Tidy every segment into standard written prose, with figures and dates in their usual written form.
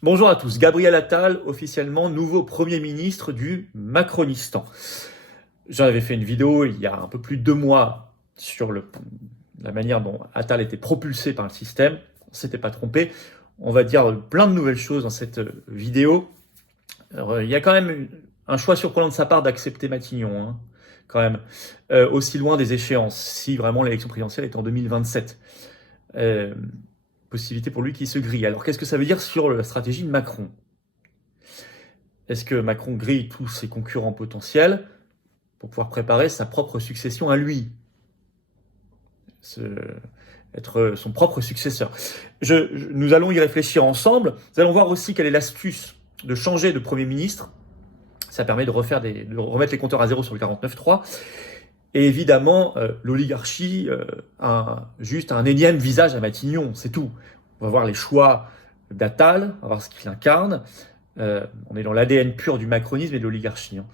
Bonjour à tous, Gabriel Attal, officiellement nouveau Premier ministre du Macronistan. J'en avais fait une vidéo il y a un peu plus de 2 mois sur la manière dont Attal était propulsé par le système. On ne s'était pas trompé. On va dire plein de nouvelles choses dans cette vidéo. Alors, il y a quand même un choix surprenant de sa part d'accepter Matignon, hein, quand même, aussi loin des échéances, si vraiment l'élection présidentielle est en 2027. Euh, Possibilité pour lui qui se grille. Alors qu'est-ce que ça veut dire sur la stratégie de Macron? Est-ce que Macron grille tous ses concurrents potentiels pour pouvoir préparer sa propre succession à lui, être son propre successeur? Nous allons y réfléchir ensemble. Nous allons voir aussi quelle est l'astuce de changer de Premier ministre. Ça permet de remettre les compteurs à zéro sur le 49.3. Et évidemment, l'oligarchie a juste un énième visage à Matignon, c'est tout. On va voir les choix d'Attal, on va voir ce qu'il incarne. On est dans l'ADN pur du macronisme et de l'oligarchie, hein.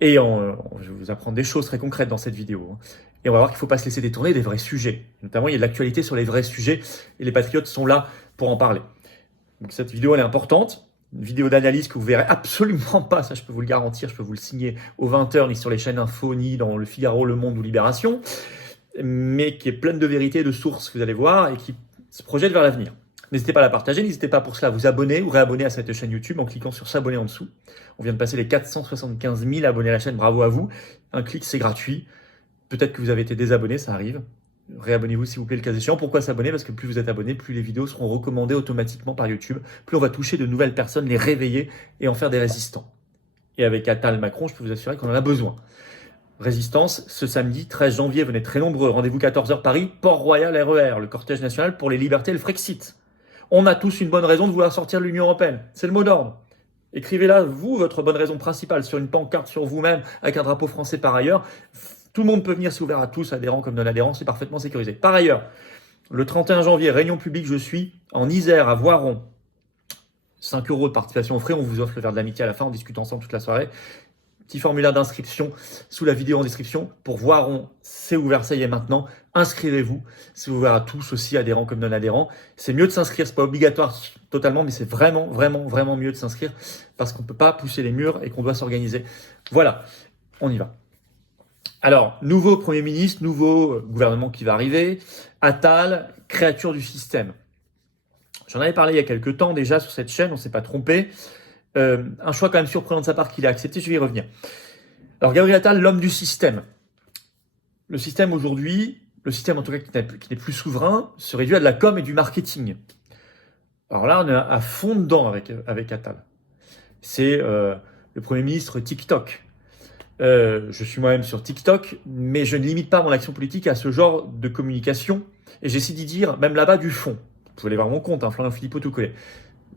Et je vais vous apprendre des choses très concrètes dans cette vidéo, hein. Et on va voir qu'il ne faut pas se laisser détourner des vrais sujets. Notamment, il y a de l'actualité sur les vrais sujets et les patriotes sont là pour en parler. Donc cette vidéo, elle est importante. Une vidéo d'analyse que vous verrez absolument pas, ça je peux vous le garantir, je peux vous le signer aux 20h, ni sur les chaînes info, ni dans Le Figaro, Le Monde ou Libération, mais qui est pleine de vérité, de sources, vous allez voir, et qui se projette vers l'avenir. N'hésitez pas à la partager, n'hésitez pas pour cela à vous abonner ou réabonner à cette chaîne YouTube en cliquant sur s'abonner en dessous. On vient de passer les 475 000 abonnés à la chaîne, bravo à vous. Un clic, c'est gratuit. Peut-être que vous avez été désabonné, ça arrive. Réabonnez-vous s'il vous plaît le cas échéant. Pourquoi s'abonner? Parce que plus vous êtes abonné, plus les vidéos seront recommandées automatiquement par YouTube, plus on va toucher de nouvelles personnes, les réveiller et en faire des résistants. Et avec Attal Macron, je peux vous assurer qu'on en a besoin. Résistance, ce samedi 13 janvier, venez très nombreux. Rendez-vous 14h Paris, Port-Royal RER, le cortège national pour les libertés et le Frexit. On a tous une bonne raison de vouloir sortir de l'Union européenne. C'est le mot d'ordre. Écrivez-la, vous, votre bonne raison principale, sur une pancarte sur vous-même, avec un drapeau français par ailleurs. Tout le monde peut venir, c'est ouvert à tous, adhérents comme non-adhérents, c'est parfaitement sécurisé. Par ailleurs, le 31 janvier, réunion publique, je suis en Isère, à Voiron. 5 € de participation aux frais, on vous offre le verre de l'amitié à la fin, on discute ensemble toute la soirée. Petit formulaire d'inscription sous la vidéo en description. Pour Voiron, c'est ouvert, ça y est maintenant. Inscrivez-vous, c'est ouvert à tous aussi, adhérents comme non-adhérents. C'est mieux de s'inscrire, c'est pas obligatoire totalement, mais c'est vraiment, vraiment, vraiment mieux de s'inscrire parce qu'on ne peut pas pousser les murs et qu'on doit s'organiser. Voilà, on y va. Alors, nouveau Premier ministre, nouveau gouvernement qui va arriver. Attal, créature du système. J'en avais parlé il y a quelques temps déjà sur cette chaîne, on ne s'est pas trompé. Un choix quand même surprenant de sa part qu'il a accepté, je vais y revenir. Alors, Gabriel Attal, l'homme du système. Le système aujourd'hui, le système en tout cas qui n'est plus souverain, se réduit à de la com et du marketing. Alors là, on est à fond dedans avec Attal. C'est le Premier ministre TikTok. Je suis moi-même sur TikTok, mais je ne limite pas mon action politique à ce genre de communication. Et j'essaie d'y dire, même là-bas, du fond. Vous pouvez aller voir mon compte, hein, Florian Philippot tout collé.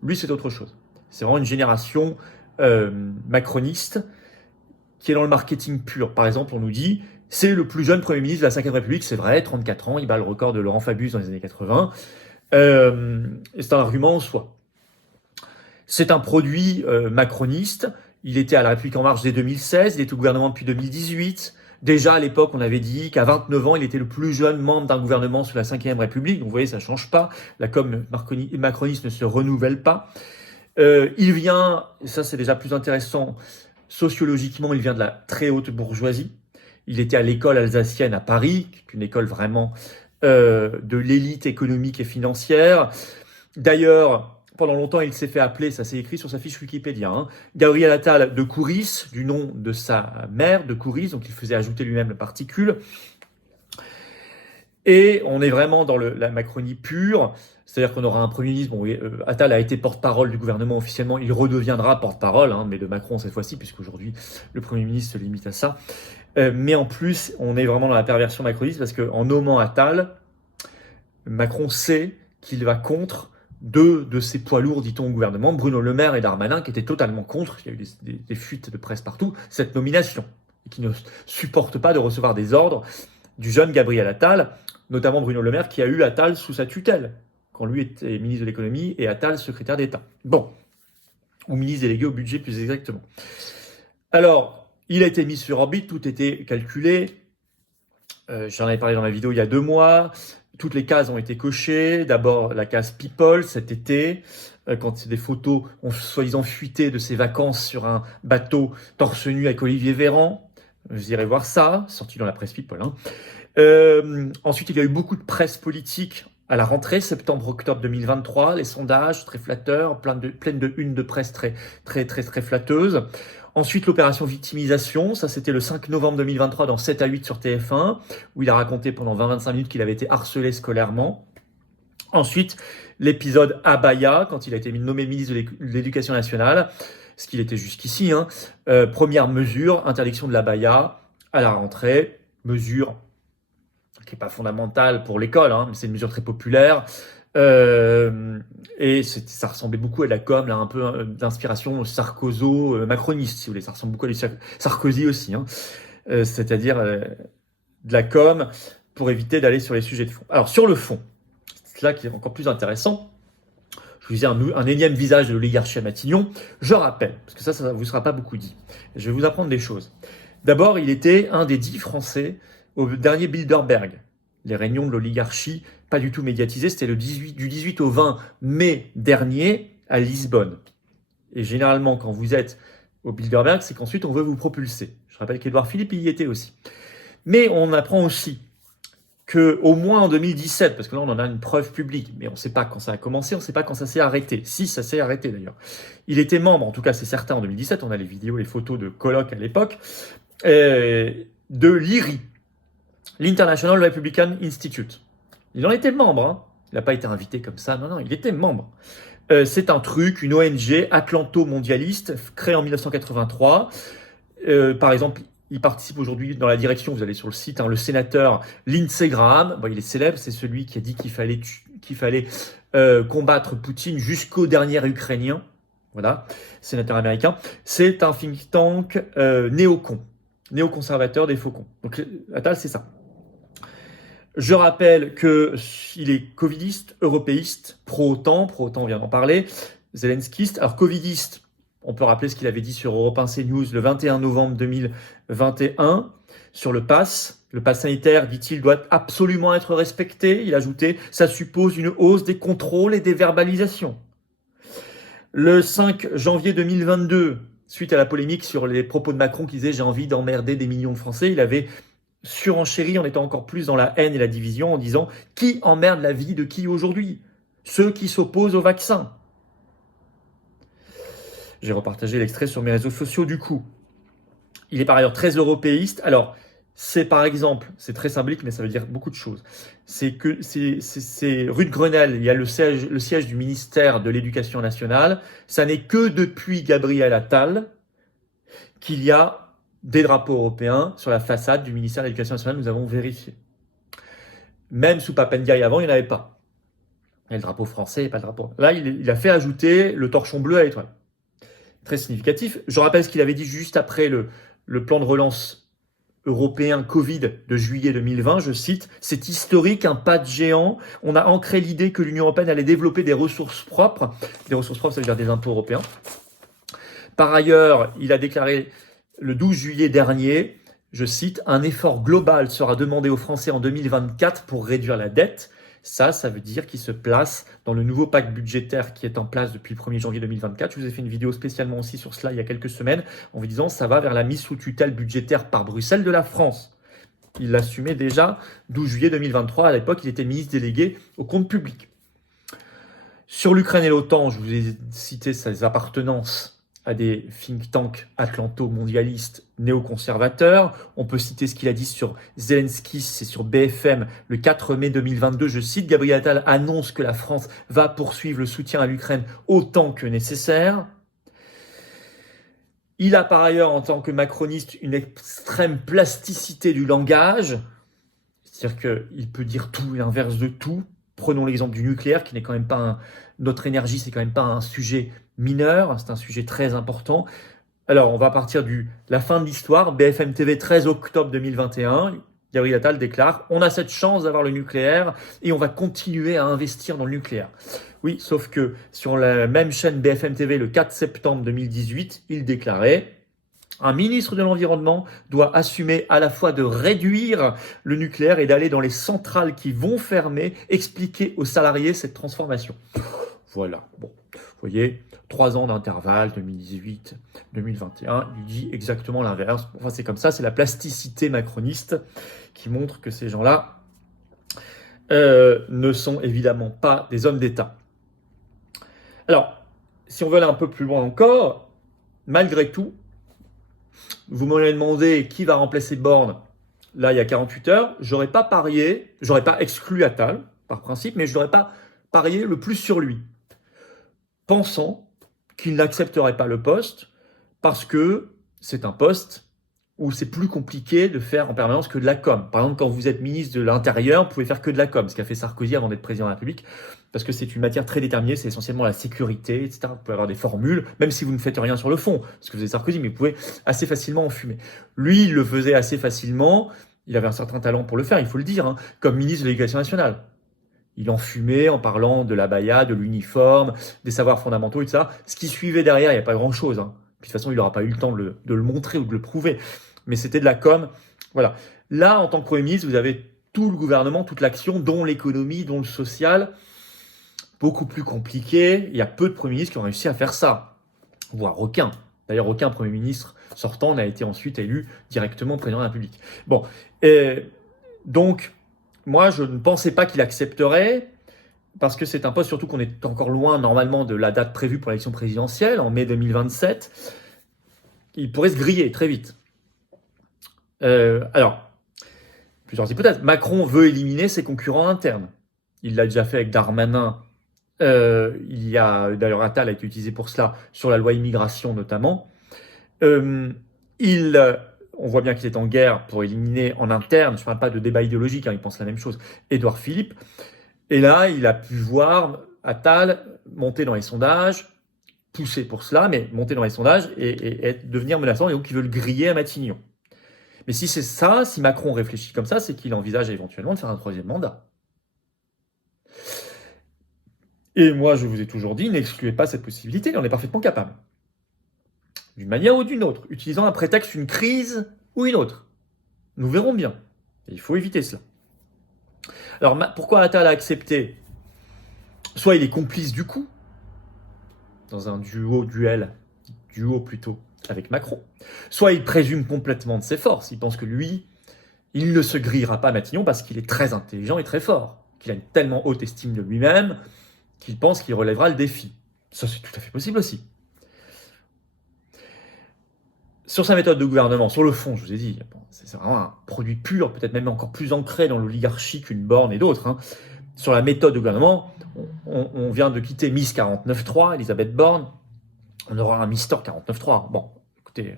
Lui, c'est autre chose. C'est vraiment une génération macroniste qui est dans le marketing pur. Par exemple, on nous dit, c'est le plus jeune Premier ministre de la Ve République, c'est vrai, 34 ans, il bat le record de Laurent Fabius dans les années 80. Et c'est un argument en soi. C'est un produit macroniste. Il était à la République En Marche dès 2016, il était au gouvernement depuis 2018. Déjà à l'époque, on avait dit qu'à 29 ans, il était le plus jeune membre d'un gouvernement sous la Ve République. Donc vous voyez, ça ne change pas. La com macroniste ne se renouvelle pas. Il vient, et ça c'est déjà plus intéressant, sociologiquement, il vient de la très haute bourgeoisie. Il était à l'école alsacienne à Paris, qui est une école vraiment de l'élite économique et financière. D'ailleurs, pendant longtemps, il s'est fait appeler, ça s'est écrit sur sa fiche Wikipédia, hein, Gabriel Attal de Couris, du nom de sa mère, de Couris, donc il faisait ajouter lui-même la particule. Et on est vraiment dans la Macronie pure, c'est-à-dire qu'on aura un Premier ministre, bon, Attal a été porte-parole du gouvernement officiellement, il redeviendra porte-parole, hein, mais de Macron cette fois-ci, puisqu'aujourd'hui le Premier ministre se limite à ça. Mais en plus, on est vraiment dans la perversion macroniste, parce qu'en nommant Attal, Macron sait qu'il va contre deux de ses poids lourds, dit-on, au gouvernement, Bruno Le Maire et Darmanin, qui étaient totalement contre, il y a eu des fuites de presse partout, cette nomination, et qui ne supportent pas de recevoir des ordres du jeune Gabriel Attal, notamment Bruno Le Maire, qui a eu Attal sous sa tutelle, quand lui était ministre de l'économie et Attal secrétaire d'État. Bon, ou ministre délégué au budget plus exactement. Alors, il a été mis sur orbite, tout était calculé. J'en avais parlé dans la vidéo il y a 2 mois. Toutes les cases ont été cochées. D'abord, la case People cet été. quand des photos ont soi-disant fuité de ses vacances sur un bateau torse nu avec Olivier Véran. Vous irez voir ça, sorti dans la presse People. Hein. Ensuite, il y a eu beaucoup de presse politique à la rentrée, septembre-octobre 2023, les sondages très flatteurs, pleines de unes de presse très flatteuses. Ensuite, l'opération victimisation, ça c'était le 5 novembre 2023 dans 7 à 8 sur TF1, où il a raconté pendant 20-25 minutes qu'il avait été harcelé scolairement. Ensuite, l'épisode Abaya, quand il a été nommé ministre de l'Éducation nationale, ce qu'il était jusqu'ici. Hein. Première mesure, interdiction de l'abaya à la rentrée, mesure qui n'est pas fondamentale pour l'école, hein, mais c'est une mesure très populaire. Et ça ressemblait beaucoup à de la com, là, un peu d'inspiration sarkozo-macroniste, si vous voulez. Ça ressemble beaucoup à du Sarkozy aussi, hein. C'est-à-dire de la com pour éviter d'aller sur les sujets de fond. Alors, sur le fond, c'est là qui est encore plus intéressant. Je vous disais un énième visage de l'oligarchie à Matignon. Je rappelle, parce que ça ne vous sera pas beaucoup dit. Je vais vous apprendre des choses. D'abord, il était un des 10 Français au dernier Bilderberg. Les réunions de l'oligarchie, pas du tout médiatisées, c'était du 18 au 20 mai dernier à Lisbonne. Et généralement, quand vous êtes au Bilderberg, c'est qu'ensuite on veut vous propulser. Je rappelle qu'Édouard Philippe y était aussi. Mais on apprend aussi qu'au moins en 2017, parce que là on en a une preuve publique, mais on ne sait pas quand ça a commencé, on ne sait pas quand ça s'est arrêté. Si, ça s'est arrêté d'ailleurs. Il était membre, en tout cas c'est certain, en 2017, on a les vidéos, les photos de colloques à l'époque, de l'IRI, l'International Republican Institute. Il en était membre, hein. Il n'a pas été invité comme ça, non, il était membre. C'est un truc, une ONG atlanto-mondialiste, créée en 1983. Par exemple, il participe aujourd'hui dans la direction, vous allez sur le site, hein, le sénateur Lindsey Graham. Bon, il est célèbre, c'est celui qui a dit qu'il fallait combattre Poutine jusqu'au dernier Ukrainien. Voilà, sénateur américain. C'est un think tank néoconservateur des Faucons. Donc, Attal, c'est ça. Je rappelle qu'il est covidiste, européiste, pro-OTAN, on vient d'en parler, zelenskiste. Alors, covidiste, on peut rappeler ce qu'il avait dit sur Europe 1 CNews le 21 novembre 2021 sur le pass. Le pass sanitaire, dit-il, doit absolument être respecté. Il ajoutait, ça suppose une hausse des contrôles et des verbalisations. Le 5 janvier 2022, suite à la polémique sur les propos de Macron qui disait « j'ai envie d'emmerder des millions de Français », il avait surenchéri en étant encore plus dans la haine et la division en disant « qui emmerde la vie de qui aujourd'hui ? Ceux qui s'opposent au vaccin ». J'ai repartagé l'extrait sur mes réseaux sociaux du coup. Il est par ailleurs très européiste. Alors, c'est par exemple, c'est très symbolique, mais ça veut dire beaucoup de choses. C'est rue de Grenelle, il y a le siège du ministère de l'Éducation nationale. Ça n'est que depuis Gabriel Attal qu'il y a des drapeaux européens sur la façade du ministère de l'Éducation nationale. Nous avons vérifié. Même sous Pape Ndiaye avant, il n'y en avait pas. Il y a le drapeau français et pas le drapeau. Là, il a fait ajouter le torchon bleu à l'étoile. Très significatif. Je rappelle ce qu'il avait dit juste après le plan de relance européen Covid de juillet 2020, je cite, « C'est historique, un pas de géant. On a ancré l'idée que l'Union européenne allait développer des ressources propres. » Des ressources propres, ça veut dire des impôts européens. Par ailleurs, il a déclaré le 12 juillet dernier, je cite, « Un effort global sera demandé aux Français en 2024 pour réduire la dette. » Ça veut dire qu'il se place dans le nouveau pacte budgétaire qui est en place depuis le 1er janvier 2024. Je vous ai fait une vidéo spécialement aussi sur cela il y a quelques semaines en vous disant ça va vers la mise sous tutelle budgétaire par Bruxelles de la France. Il l'assumait déjà 12 juillet 2023. À l'époque, il était ministre délégué au compte public. Sur l'Ukraine et l'OTAN, je vous ai cité ses appartenances à des think tanks atlanto-mondialistes néoconservateurs. On peut citer ce qu'il a dit sur Zelensky, c'est sur BFM, le 4 mai 2022. Je cite, Gabriel Attal annonce que la France va poursuivre le soutien à l'Ukraine autant que nécessaire. Il a par ailleurs, en tant que macroniste, une extrême plasticité du langage. C'est-à-dire qu'il peut dire tout et l'inverse de tout. Prenons l'exemple du nucléaire, qui n'est quand même pas notre énergie, c'est quand même pas un sujet mineur, c'est un sujet très important. Alors, on va partir de la fin de l'histoire. BFM TV, 13 octobre 2021, Gabriel Attal déclare « On a cette chance d'avoir le nucléaire et on va continuer à investir dans le nucléaire. » Oui, sauf que sur la même chaîne BFM TV, le 4 septembre 2018, il déclarait « Un ministre de l'Environnement doit assumer à la fois de réduire le nucléaire et d'aller dans les centrales qui vont fermer, expliquer aux salariés cette transformation. » Voilà, bon. voyez, 3 ans d'intervalle, 2018, 2021, il dit exactement l'inverse. Enfin, c'est comme ça, c'est la plasticité macroniste qui montre que ces gens-là ne sont évidemment pas des hommes d'État. Alors, si on veut aller un peu plus loin encore, malgré tout, vous m'auriez demandé qui va remplacer Borne là il y a 48 heures, j'aurais pas parié, j'aurais pas exclu Attal par principe, mais je n'aurais pas parié le plus sur lui, pensant qu'il n'accepterait pas le poste parce que c'est un poste où c'est plus compliqué de faire en permanence que de la com. Par exemple, quand vous êtes ministre de l'Intérieur, vous pouvez faire que de la com, ce qu'a fait Sarkozy avant d'être président de la République, parce que c'est une matière très déterminée, c'est essentiellement la sécurité, etc. Vous pouvez avoir des formules, même si vous ne faites rien sur le fond, ce que faisait Sarkozy, mais vous pouvez assez facilement en fumer. Lui, il le faisait assez facilement, il avait un certain talent pour le faire, il faut le dire, hein, comme ministre de l'Éducation nationale. Il en fumait en parlant de l'abaya, de l'uniforme, des savoirs fondamentaux, etc. Ce qui suivait derrière, il n'y a pas grand-chose. Hein. Puis, de toute façon, il n'aura pas eu le temps de le montrer ou de le prouver. Mais c'était de la com. Voilà. Là, en tant que Premier ministre, vous avez tout le gouvernement, toute l'action, dont l'économie, dont le social. Beaucoup plus compliqué. Il y a peu de Premiers ministres qui ont réussi à faire ça. Voire aucun. D'ailleurs, aucun Premier ministre sortant n'a été ensuite élu directement président de la République. Bon. Donc, moi, je ne pensais pas qu'il accepterait, parce que c'est un poste, surtout qu'on est encore loin, normalement, de la date prévue pour l'élection présidentielle, en mai 2027. Il pourrait se griller très vite. Alors, plusieurs hypothèses. Macron veut éliminer ses concurrents internes. Il l'a déjà fait avec Darmanin. Il y a, d'ailleurs, Attal a été utilisé pour cela, sur la loi immigration notamment. On voit bien qu'il est en guerre pour éliminer en interne, je ne parle pas de débat idéologique, hein, il pense la même chose, Édouard Philippe. Et là, il a pu voir Attal monter dans les sondages, pousser pour cela, mais monter dans les sondages et devenir menaçant, et donc il veut le griller à Matignon. Mais si c'est ça, si Macron réfléchit comme ça, c'est qu'il envisage éventuellement de faire un 3e mandat. Et moi, je vous ai toujours dit, n'excluez pas cette possibilité, il en est parfaitement capable. D'une manière ou d'une autre, utilisant un prétexte, une crise ou une autre. Nous verrons bien. Et il faut éviter cela. Alors, pourquoi Attal a accepté? Soit il est complice du coup, dans un duo plutôt, avec Macron. Soit il présume complètement de ses forces. Il pense que lui, il ne se grillera pas à Matignon parce qu'il est très intelligent et très fort, qu'il a une tellement haute estime de lui-même qu'il pense qu'il relèvera le défi. Ça, c'est tout à fait possible aussi. Sur sa méthode de gouvernement, sur le fond, je vous ai dit, bon, c'est vraiment un produit pur, peut-être même encore plus ancré dans l'oligarchie qu'une Borne et d'autres. Hein. Sur la méthode de gouvernement, on vient de quitter Miss 49.3, Elisabeth Borne. On aura un Mister 49.3. Bon, écoutez,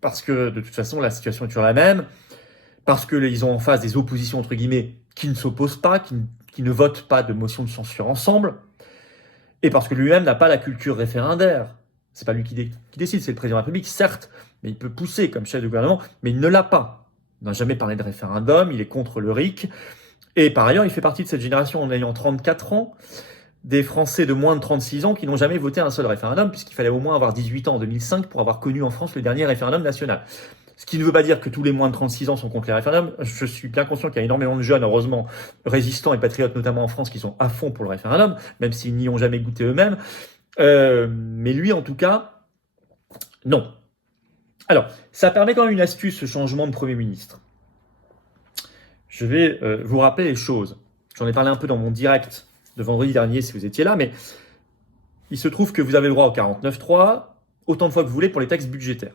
parce que de toute façon, la situation est toujours la même, parce qu'ils ont en face des oppositions, entre guillemets, qui ne s'opposent pas, qui ne votent pas de motion de censure ensemble, et parce que lui-même n'a pas la culture référendaire. C'est pas lui qui décide, c'est le président de la République, certes, mais il peut pousser comme chef de gouvernement, mais il ne l'a pas. Il n'a jamais parlé de référendum, il est contre le RIC, et par ailleurs, il fait partie de cette génération, en ayant 34 ans, des Français de moins de 36 ans qui n'ont jamais voté un seul référendum, puisqu'il fallait au moins avoir 18 ans en 2005 pour avoir connu en France le dernier référendum national. Ce qui ne veut pas dire que tous les moins de 36 ans sont contre les référendums. Je suis bien conscient qu'il y a énormément de jeunes, heureusement, résistants et patriotes, notamment en France, qui sont à fond pour le référendum, même s'ils n'y ont jamais goûté eux-mêmes. Mais lui, en tout cas, non. Alors, ça permet quand même une astuce, ce changement de Premier ministre. Je vais vous rappeler les choses. J'en ai parlé un peu dans mon direct de vendredi dernier, si vous étiez là, mais il se trouve que vous avez le droit au 49.3 autant de fois que vous voulez pour les textes budgétaires.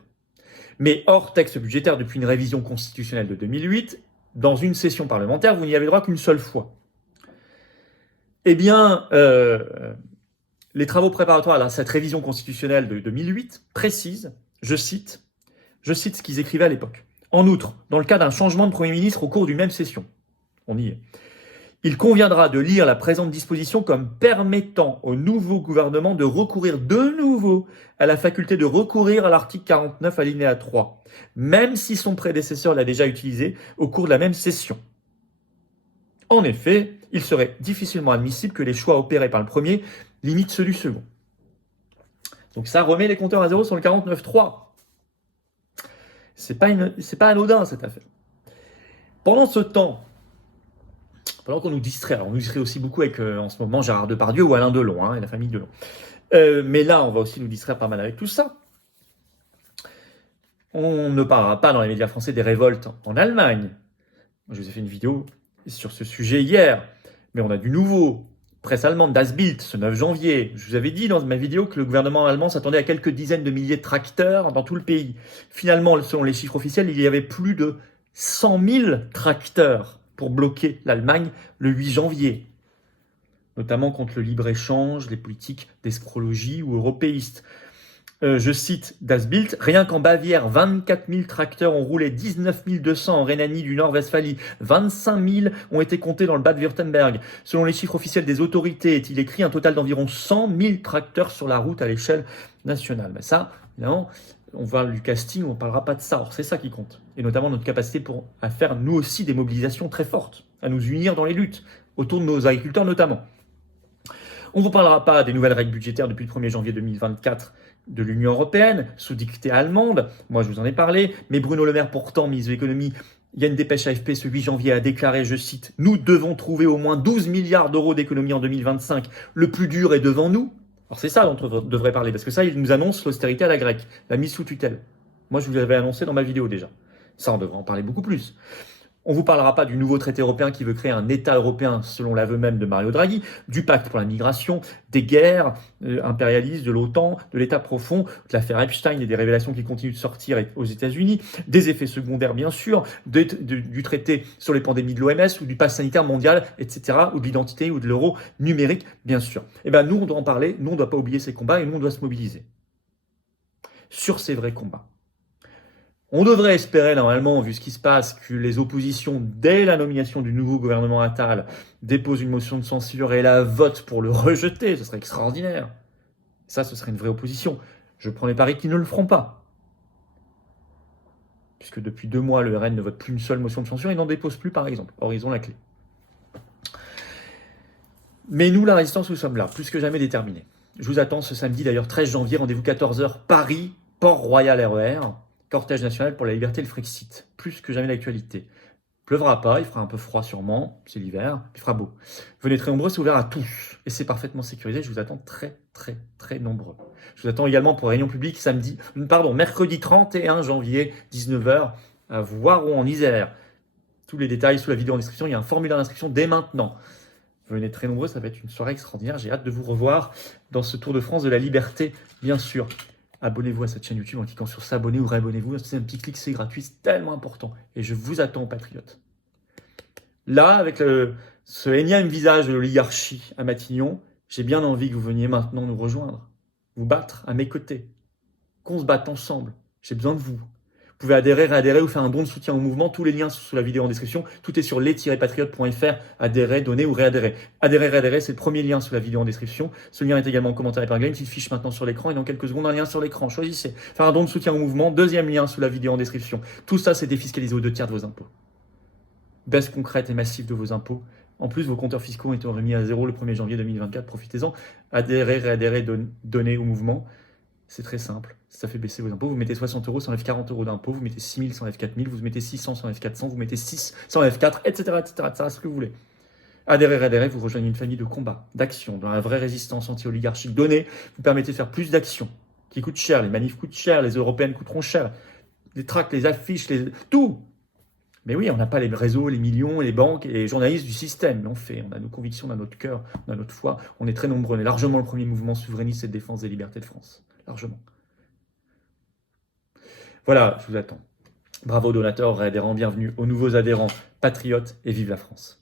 Mais hors texte budgétaire, depuis une révision constitutionnelle de 2008, dans une session parlementaire, vous n'y avez droit qu'une seule fois. Eh bien, les travaux préparatoires à cette révision constitutionnelle de 2008 précisent, je cite ce qu'ils écrivaient à l'époque. En outre, dans le cas d'un changement de Premier ministre au cours d'une même session, on y est, il conviendra de lire la présente disposition comme permettant au nouveau gouvernement de recourir de nouveau à la faculté de recourir à l'article 49 alinéa 3, même si son prédécesseur l'a déjà utilisé au cours de la même session. En effet, il serait difficilement admissible que les choix opérés par le premier limitent ceux du second. Donc ça remet les compteurs à zéro sur le 49.3. C'est pas anodin cette affaire. Pendant ce temps, Pendant qu'on nous distrait, alors on nous distrait aussi beaucoup avec en ce moment Gérard Depardieu ou Alain Delon, hein, et la famille Delon. Mais là, on va aussi nous distraire pas mal avec tout ça. On ne parlera pas dans les médias français des révoltes en Allemagne. Je vous ai fait une vidéo sur ce sujet hier, mais on a du nouveau. Presse allemande, Das Bild, ce 9 janvier. Je vous avais dit dans ma vidéo que le gouvernement allemand s'attendait à quelques dizaines de milliers de tracteurs dans tout le pays. Finalement, selon les chiffres officiels, il y avait plus de 100 000 tracteurs pour bloquer l'Allemagne le 8 janvier. Notamment contre le libre-échange, les politiques d'escrologie ou européistes. Je cite Das Bild, rien qu'en Bavière, 24 000 tracteurs ont roulé, 19 200 en Rhénanie du Nord-Westphalie, 25 000 ont été comptés dans le Bade-Württemberg. Selon les chiffres officiels des autorités, est-il écrit un total d'environ 100 000 tracteurs sur la route à l'échelle nationale. Mais ça, évidemment, on va du casting, on ne parlera pas de ça. Alors c'est ça qui compte. Et notamment notre capacité à faire nous aussi des mobilisations très fortes, à nous unir dans les luttes, autour de nos agriculteurs notamment. On ne vous parlera pas des nouvelles règles budgétaires depuis le 1er janvier 2024 de l'Union européenne, sous dictée allemande. Moi, je vous en ai parlé. Mais Bruno Le Maire, pourtant, ministre de l'économie, il y a une dépêche AFP ce 8 janvier a déclaré, je cite, « Nous devons trouver au moins 12 milliards d'euros d'économie en 2025. Le plus dur est devant nous. » Alors c'est ça dont on devrait parler, parce que ça, il nous annonce l'austérité à la grecque, la mise sous tutelle. Moi, je vous l'avais annoncé dans ma vidéo déjà. Ça, on devrait en parler beaucoup plus. On ne vous parlera pas du nouveau traité européen qui veut créer un État européen, selon l'aveu même de Mario Draghi, du pacte pour la migration, des guerres impérialistes, de l'OTAN, de l'État profond, de l'affaire Epstein et des révélations qui continuent de sortir aux États-Unis, des effets secondaires bien sûr, du traité sur les pandémies de l'OMS ou du pass sanitaire mondial, etc., ou de l'identité ou de l'euro numérique, bien sûr. Eh bien, nous, on doit en parler, nous, on ne doit pas oublier ces combats et nous, on doit se mobiliser sur ces vrais combats. On devrait espérer, normalement, vu ce qui se passe, que les oppositions, dès la nomination du nouveau gouvernement Attal, déposent une motion de censure et la votent pour le rejeter. Ce serait extraordinaire. Ça, ce serait une vraie opposition. Je prends les paris qu'ils ne le feront pas. Puisque depuis 2 mois, le RN ne vote plus une seule motion de censure et n'en dépose plus, par exemple. Or, ils ont la clé. Mais nous, la résistance, nous sommes là, plus que jamais déterminés. Je vous attends ce samedi, d'ailleurs, 13 janvier, rendez-vous 14h, Paris, Port-Royal RER. Cortège national pour la liberté et le Frexit. Plus que jamais d'actualité. Il pleuvra pas, il fera un peu froid sûrement, c'est l'hiver, il fera beau. Venez très nombreux, c'est ouvert à tous. Et c'est parfaitement sécurisé, je vous attends très, très, très nombreux. Je vous attends également pour réunion publique mercredi 31 janvier, 19h, à Voiron en Isère. Tous les détails sous la vidéo en description, il y a un formulaire d'inscription dès maintenant. Venez très nombreux, ça va être une soirée extraordinaire. J'ai hâte de vous revoir dans ce Tour de France de la liberté, bien sûr. Abonnez-vous à cette chaîne YouTube en cliquant sur s'abonner ou réabonnez-vous. C'est un petit clic, c'est gratuit, c'est tellement important. Et je vous attends, patriotes. Là, avec ce énième visage de l'oligarchie à Matignon, j'ai bien envie que vous veniez maintenant nous rejoindre, vous battre à mes côtés, qu'on se batte ensemble. J'ai besoin de vous. Vous pouvez adhérer, réadhérer ou faire un don de soutien au mouvement. Tous les liens sont sous la vidéo en description. Tout est sur les-patriotes.fr. Adhérer, donner ou réadhérer. Adhérer, réadhérer, c'est le premier lien sous la vidéo en description. Ce lien est également en commentaire épinglé. Une petite fiche maintenant sur l'écran et dans quelques secondes, un lien sur l'écran. Choisissez. Faire un don de soutien au mouvement. Deuxième lien sous la vidéo en description. Tout ça, c'est défiscalisé aux 2/3 de vos impôts. Baisse concrète et massive de vos impôts. En plus, vos compteurs fiscaux ont été remis à zéro le 1er janvier 2024. Profitez-en. Adhérer, réadhérer, donner au mouvement. C'est très simple, ça fait baisser vos impôts. Vous mettez 60 euros, ça enlève 40 euros d'impôts. Vous mettez 6 000, ça enlève 4 000. Vous mettez 600, ça enlève 400. Vous mettez 6, ça enlève 4, etc., etc. Ça, ce que vous voulez. Adhérez, vous rejoignez une famille de combat, d'action, dans la vraie résistance anti-oligarchique. Donnez, vous permettez de faire plus d'actions qui coûtent cher. Les manifs coûtent cher, les européennes coûteront cher. Les tracts, les affiches, tout. Mais oui, on n'a pas les réseaux, les millions, les banques et les journalistes du système. Mais on a nos convictions, on a notre cœur, on a notre foi. On est très nombreux. On est largement le premier mouvement souverainiste et de défense des libertés de France. Largement. Voilà, je vous attends. Bravo donateurs, adhérents, bienvenue aux nouveaux adhérents, patriotes et vive la France.